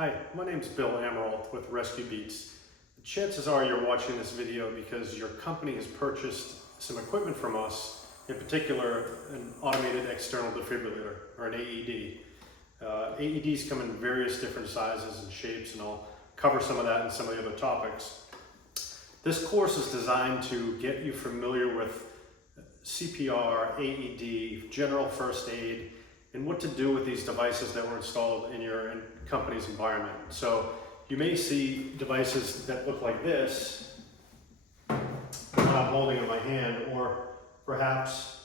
Hi, my name is Bill Amaral with Rescue Beats. Chances are you're watching this video because your company has purchased some equipment from us, in particular an automated external defibrillator, or an AED. AEDs come in various different sizes and shapes, and I'll cover some of that and some of the other topics. This course is designed to get you familiar with CPR, AED, general first aid, and what to do with these devices that were installed in your company's environment. So you may see devices that look like this, what I'm holding in my hand, or perhaps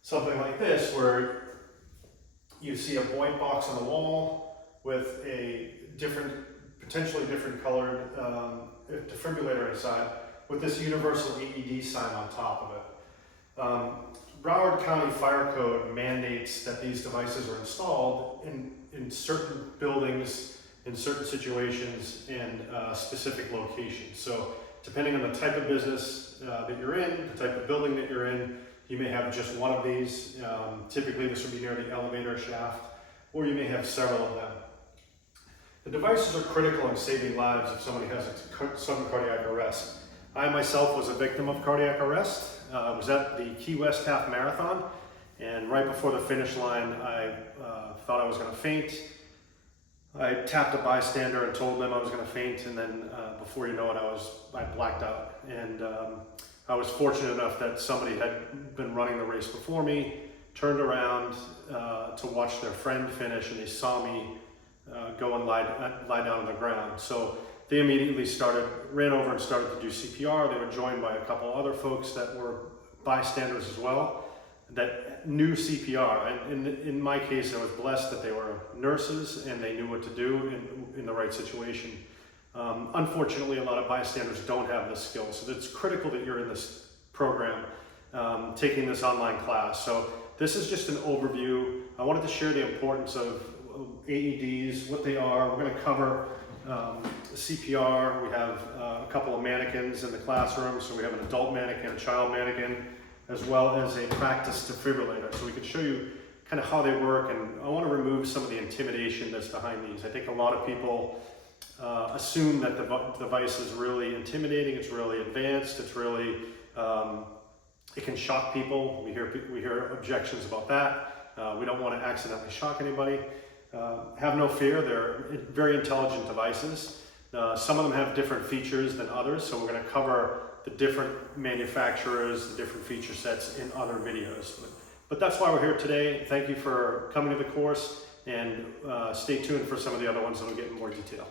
something like this where you see a white box on the wall with a potentially different colored defibrillator inside with this universal AED sign on top of it. Broward County Fire Code mandates that these devices are installed in certain buildings, in certain situations, and specific locations. So depending on the type of business that you're in, the type of building that you're in, you may have just one of these. Typically this would be near the elevator shaft, or you may have several of them. The devices are critical in saving lives if somebody has a sudden cardiac arrest. I myself was a victim of cardiac arrest. I was at the Key West Half Marathon, and right before the finish line, I thought I was going to faint. I tapped a bystander and told them I was going to faint, and then before you know it, I blacked out. And I was fortunate enough that somebody had been running the race before me, turned around to watch their friend finish, and they saw me go and lie down on the ground. So they immediately ran over and started to do CPR. They were joined by a couple other folks that were bystanders as well that knew CPR. And in my case, I was blessed that they were nurses and they knew what to do in the right situation. Unfortunately, a lot of bystanders don't have this skill. So it's critical that you're in this program, taking this online class. So this is just an overview. I wanted to share the importance of AEDs, what they are. We're going to cover CPR. We have a couple of mannequins in the classroom. So we have an adult mannequin, a child mannequin, as well as a practice defibrillator. So we can show you kind of how they work, and I want to remove some of the intimidation that's behind these. I think a lot of people assume that the device is really intimidating, it's really advanced, it's really, it can shock people. We hear objections about that. We don't want to accidentally shock anybody. Have no fear, they're very intelligent devices. Some of them have different features than others, so we're going to cover the different manufacturers, the different feature sets in other videos. But that's why we're here today. Thank you for coming to the course, and stay tuned for some of the other ones that will get in more detail.